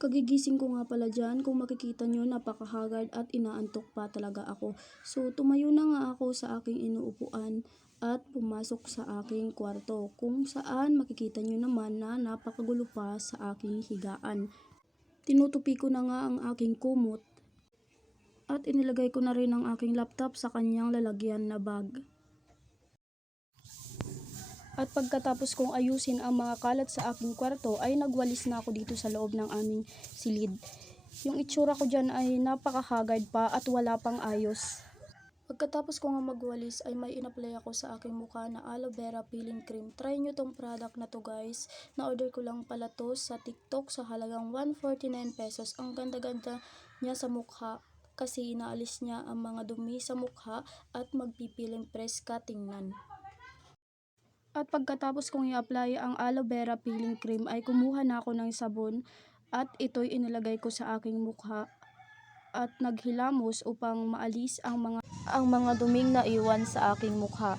Kagigising ko nga pala dyan, kung makikita nyo napakahagard at inaantok pa talaga ako. So tumayo na nga ako sa aking inuupuan at pumasok sa aking kwarto, kung saan makikita nyo naman na napakagulo pa sa aking higaan. Tinutupi ko na nga ang aking kumot at inilagay ko na rin ang aking laptop sa kanyang lalagyan na bag. At pagkatapos kong ayusin ang mga kalat sa aking kwarto ay nagwalis na ako dito sa loob ng aming silid. Yung itsura ko dyan ay napakahagard pa at wala pang ayos. Pagkatapos ko nga magwalis ay may in-apply ako sa aking mukha na aloe vera peeling cream. Try nyo tong product na to guys. Na-order ko lang pala to sa TikTok sa halagang 149 pesos. Ang ganda-ganda niya sa mukha kasi inaalis niya ang mga dumi sa mukha at magpipiling press ka tingnan. At pagkatapos kong i-apply ang aloe vera peeling cream ay kumuha na ako ng sabon at ito'y inilagay ko sa aking mukha at naghilamos upang maalis ang mga duming naiwan sa aking mukha.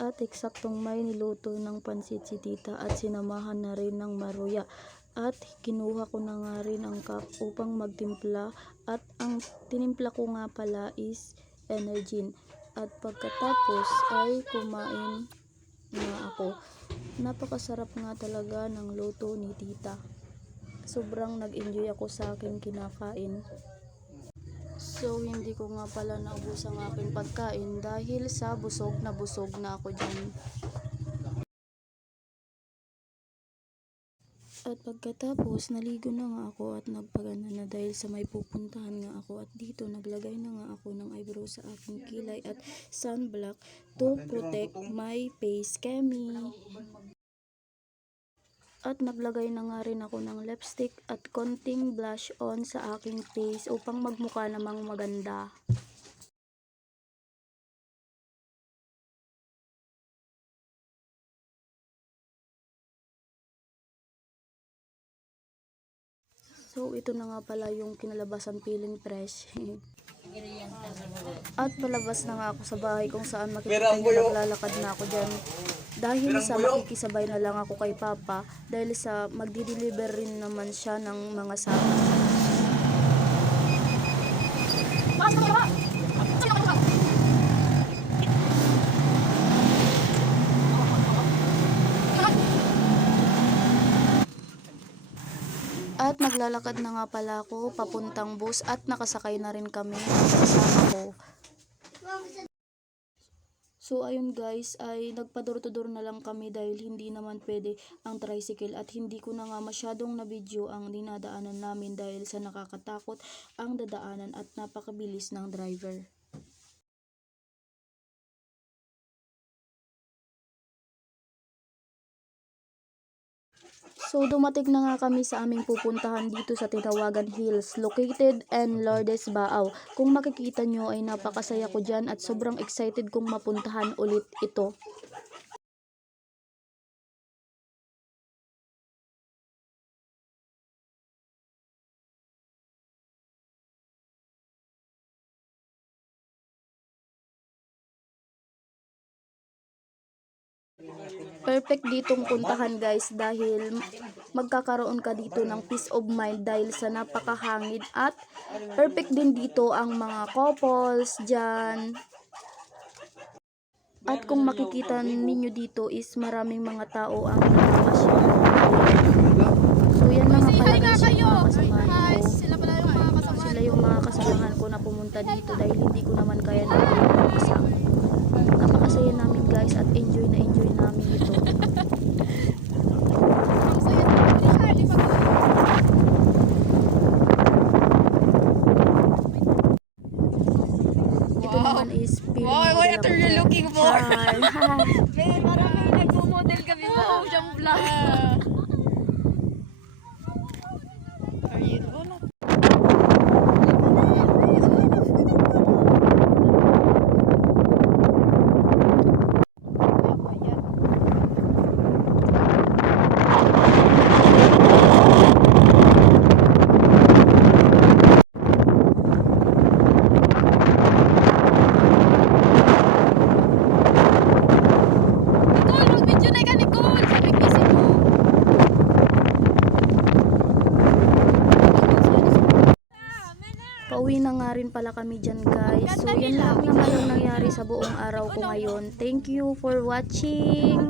At eksaktong may niluto ng pansit si tita at sinamahan na rin ng maruya. At kinuha ko na nga rin ang cup upang magtimpla at ang tinimpla ko nga pala is Energin. At pagkatapos ay kumain na ako. Napakasarap nga talaga ng luto ni tita. Sobrang nag-enjoy ako sa aking kinakain. So hindi ko nga pala naubos ang aking pagkain dahil sa busog na ako dyan. At pagkatapos naligo na nga ako at nagpagana na dahil sa may pupuntahan nga ako, at dito naglagay na nga ako ng eyebrow sa aking kilay at sunblock to protect my face kemi. At naglagay na nga rin ako ng lipstick at konting blush on sa aking face upang magmukha namang maganda. So ito na nga pala yung kinalabasan feeling fresh. At palabas na nga ako sa bahay kung saan makikita nyo naglalakad na ako dyan. Dahil sa makikisabay na lang ako kay Papa dahil sa magdi-deliver rin naman siya ng mga sako. At naglalakad na nga pala ako papuntang bus at nakasakay na rin kami kasama ko. So ayun guys, ay nagpador-to-door na lang kami dahil hindi naman pwede ang tricycle at hindi ko na nga masyadong na video ang dinadaanan namin dahil sa nakakatakot ang dadaanan at napakabilis ng driver. So dumating na nga kami sa aming pupuntahan dito sa Tinawagan Hills, located in Lourdes, Baao. Kung makikita nyo ay napakasaya ko dyan at sobrang excited kong mapuntahan ulit ito. Perfect ditong puntahan guys dahil magkakaroon ka dito ng peace of mind dahil sa napakahangin, at perfect din dito ang mga couples dyan. At kung makikita ninyo dito is maraming mga tao ang nagpapasya. So yan mga pala guys yung mga kasamahan ko. Sila yung mga kasamahan ko na pumunta dito dahil hindi ko naman kaya na isa. Napakasaya namin guys at enjoy na enjoy namin ito. Ito naman is feeling what are you looking for? May parang may nagmo-model kami mo siyang vlog. Pauwi na nga rin pala kami dyan guys. So yan lang naman yung nangyari sa buong araw ko ngayon. Thank you for watching.